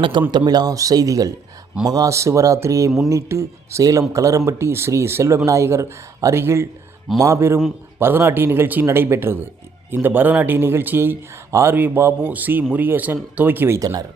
வணக்கம் தமிழா செய்திகள். மகா சிவராத்திரியை முன்னிட்டு சேலம் கலரம்பட்டி ஸ்ரீ செல்வவிநாயகர் அருகில் மாபெரும் பரதநாட்டிய நிகழ்ச்சி நடைபெற்றது. இந்த பரதநாட்டிய நிகழ்ச்சியை ஆர்.வி. பாபு, சி. முருகேசன் துவக்கி வைத்தனர்.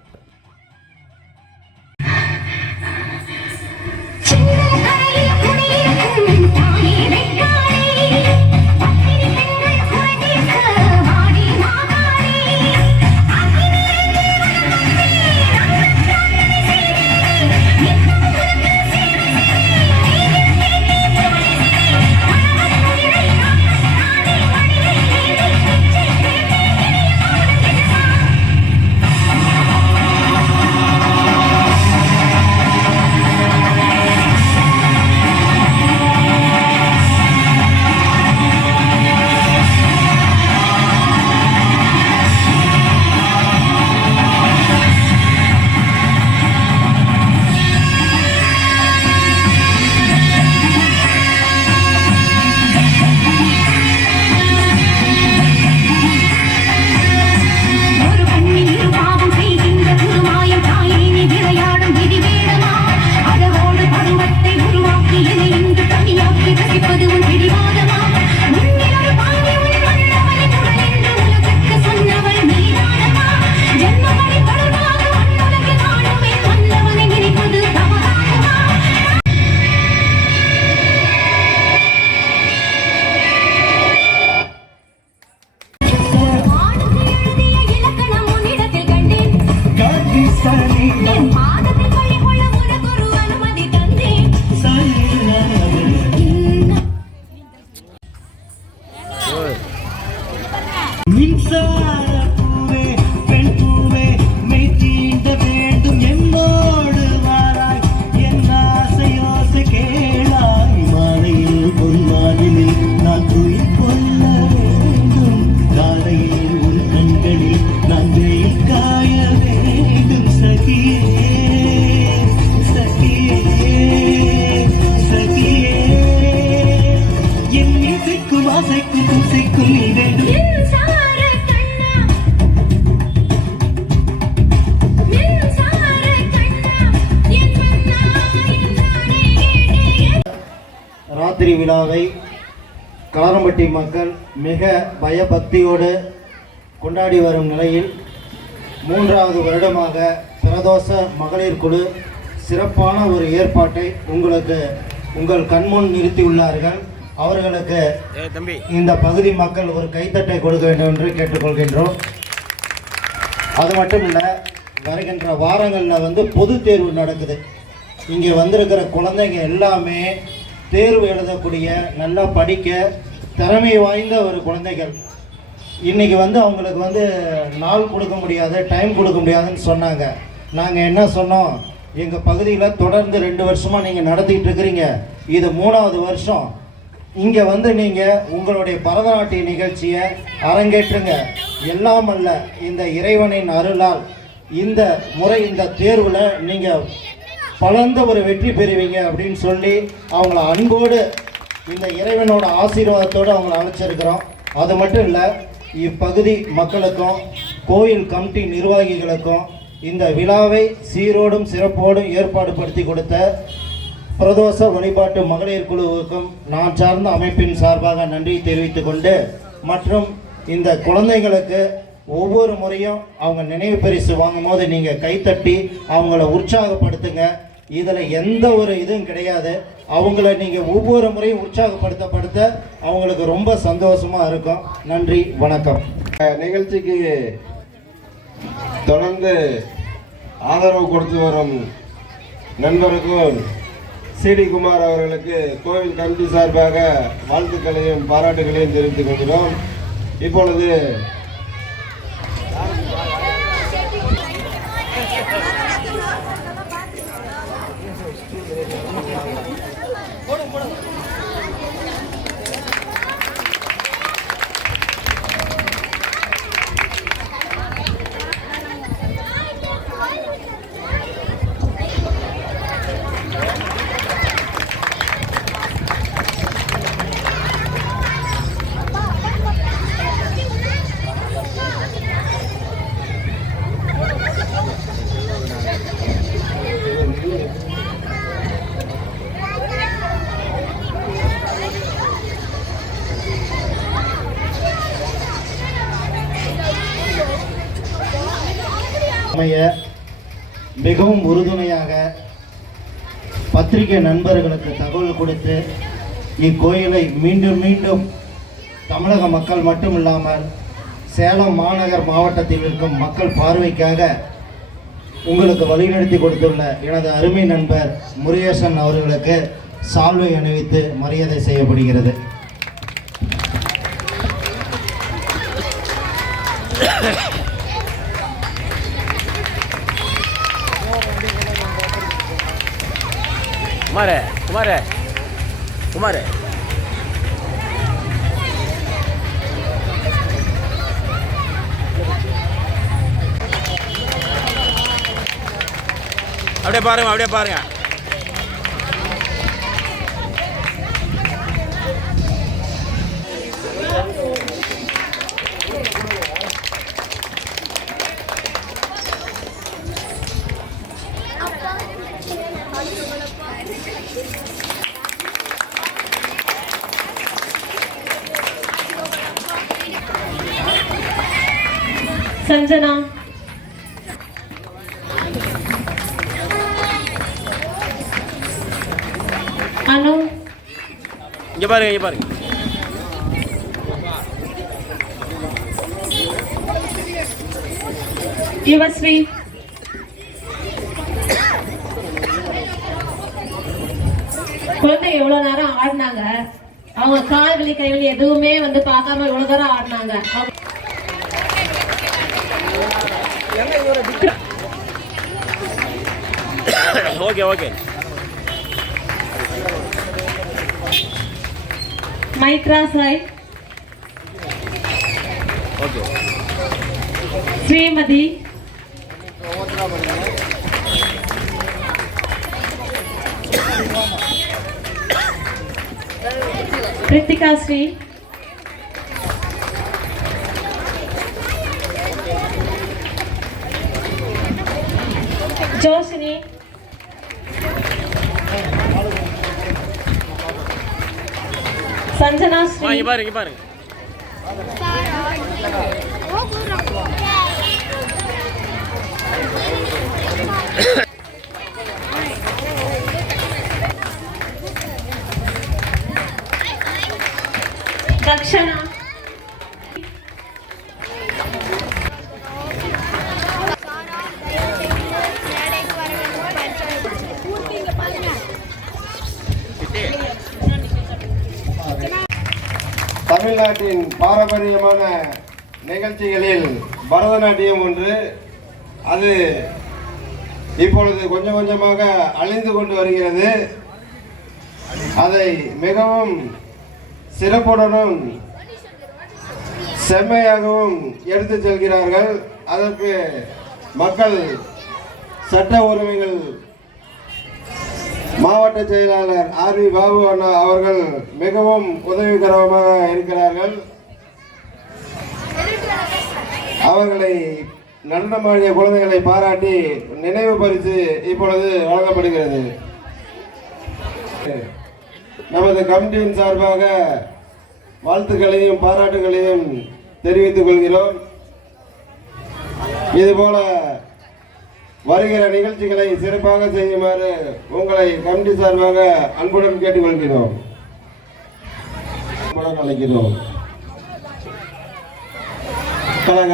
ராத்திரி விழாவை கலரம்பட்டி மக்கள் மிக பயபக்தியோடு கொண்டாடி வரும் நிலையில் 3வது வருடமாக பிரதோஷ மகளிர் குழு சிறப்பான ஒரு ஏற்பாட்டை உங்கள் கண்முன் நிறுத்தியுள்ளார்கள். அவர்களுக்கு இந்த பகுதி மக்கள் ஒரு கைத்தட்டை கொடுக்க வேண்டும் என்று கேட்டுக்கொள்கின்றோம். அது மட்டும் இல்லை, வருகின்ற வாரங்களில் பொது தேர்வு நடக்குது. இங்கே வந்திருக்கிற குழந்தைங்க எல்லாமே தேர்வு எழுதக்கூடிய, நல்லா படிக்க திறமை வாய்ந்த ஒரு குழந்தைகள். இன்றைக்கி அவங்களுக்கு நாள் கொடுக்க முடியாது, டைம் கொடுக்க முடியாதுன்னு சொன்னாங்க. நாங்கள் என்ன சொன்னோம், எங்கள் பகுதியில் தொடர்ந்து 2 வருஷமாக நீங்கள் நடத்திட்டு இருக்கிறீங்க, இது 3வது வருஷம். இங்கே நீங்கள் உங்களுடைய பரதநாட்டிய நிகழ்ச்சியை அரங்கேற்றுங்க. எல்லாம் அல்ல, இந்த இறைவனின் அருளால் இந்த முறை இந்த தேர்வில் நீங்கள் பலந்த ஒரு வெற்றி பெறுவீங்க அப்படின்னு சொல்லி அவங்கள அன்போடு இந்த இறைவனோட ஆசீர்வாதத்தோடு அவங்கள அழைச்சிருக்கிறோம். அது மட்டும் இல்லை, இப்பகுதி மக்களுக்கும் கோயில் கமிட்டி நிர்வாகிகளுக்கும் இந்த விழாவை சீரோடும் சிறப்போடும் ஏற்பாடு படுத்தி கொடுத்த பிரதோஷ வழிபாட்டு மகளிர் குழுவுக்கும் நான் சார்ந்த அமைப்பின் சார்பாக நன்றி தெரிவித்துக் கொண்டு, மற்றும் இந்த குழந்தைங்களுக்கு ஒவ்வொரு முறையும் அவங்க நினைவு பரிசு வாங்கும் போது நீங்கள் கைத்தட்டி அவங்கள உற்சாகப்படுத்துங்க. இதில் எந்த ஒரு இதுவும் கிடையாது. அவங்கள நீங்கள் ஒவ்வொரு முறையும் உற்சாகப்படுத்த அவங்களுக்கு ரொம்ப சந்தோஷமாக இருக்கும். நன்றி, வணக்கம். நிகழ்ச்சிக்கு தொடர்ந்து ஆதரவு கொடுத்து வரும் நண்பருக்கும் சி.டி. குமார் அவர்களுக்கு கோவில் கமிட்டி சார்பாக வாழ்த்துக்களையும் பாராட்டுகளையும் தெரிவித்துக் கொள்கிறோம். இப்பொழுது அமைய மிகவும் உறுதுணையாக பத்திரிகை நண்பர்களுக்கு தகவல் கொடுத்து இக்கோயிலை மீண்டும் மீண்டும் தமிழக மக்கள் மட்டுமில்லாமல் சேலம் மாநகர் மாவட்டத்தில் இருக்கும் மக்கள் பார்வைக்காக உங்களுக்கு வழிநடத்தி கொடுத்துள்ள எனது அருமை நண்பர் முருகேசன் அவர்களுக்கு சால்வை அணிவித்து மரியாதை செய்யப்படுகிறது. குமாரே குமாரே குமாரே அப்படியே பாருங்க அப்படியே பாருங்க. சஞ்சனா, அனு, இங்க பாருங்க இங்க பாருங்க. யுவஸ்ரீ, குழந்தை எவ்வளவு நேரம் ஆடினாங்க. அவங்க கால் வலி கை வலி எதுவுமே பார்க்காம இவ்வளவு நேரம் ஆடினாங்க. Okay okay. Maithra Sai, okay. Srimathi, Kiruthika Sri, Joshini, Sanjana Sri, இங்க பாருங்க இங்க பாருங்க. தக்ஷனா, தமிழ்நாட்டின் பாரம்பரியமான நிகழ்ச்சிகளில் பரதநாட்டியம் ஒன்று. அது இப்பொழுது கொஞ்சம் கொஞ்சமாக அழிந்து கொண்டு வருகிறது. அதை மிகவும் சிறப்புடனும் செம்மையாகவும் எடுத்து செல்கிறார்கள். அதற்கு மக்கள் சட்ட உரிமைகள் மாவட்ட செயலாளர் ஆர்வி பாபு அண்ணா அவர்கள் மிகவும் உதவிகரமாக இருக்கிறார்கள். அவர்களை நடனமாடிய குழந்தைகளை பாராட்டி நினைவு பரிசு இப்பொழுது வழங்கப்படுகிறது. நமது கமிட்டியின் சார்பாக வாழ்த்துக்களையும் பாராட்டுகளையும் தெரிவித்துக் கொள்கிறோம். இதுபோல வருகிற நிகழ்ச்சிகளை சிறப்பாக செய்யுமாறு உங்களை கமிட்டி சார்பாக அன்புடன் கேட்டுக்கொள்கிறோம், அழைக்கிறோம். கழக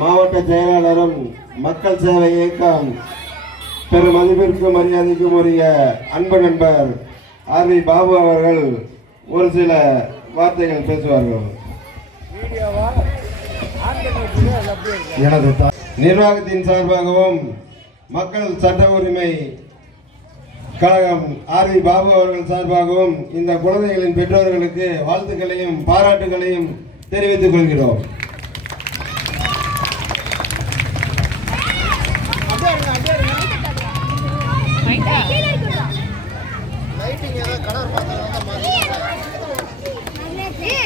மாவட்ட செயலாளரும் மக்கள் சேவை இயக்கம் பெரும் மதிப்பிற்கும் மரியாதைக்கும் உரிய அன்பு நண்பர் ஆர்வி பாபு அவர்கள் ஒரு சில வார்த்தைகள் பேசுவார்கள். எனது நிர்வாகத்தின் சார்பாகவும் மக்கள் சட்ட உரிமை கழகம் ஆர்வி பாபு அவர்கள் சார்பாகவும் இந்த குழந்தைகளின் பெற்றோர்களுக்கு வாழ்த்துக்களையும் பாராட்டுகளையும் தெரிவித்துக் கொள்கிறோம்.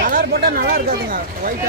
கலர் போட்டா நல்லா இருக்காதுங்க. ஒயிட்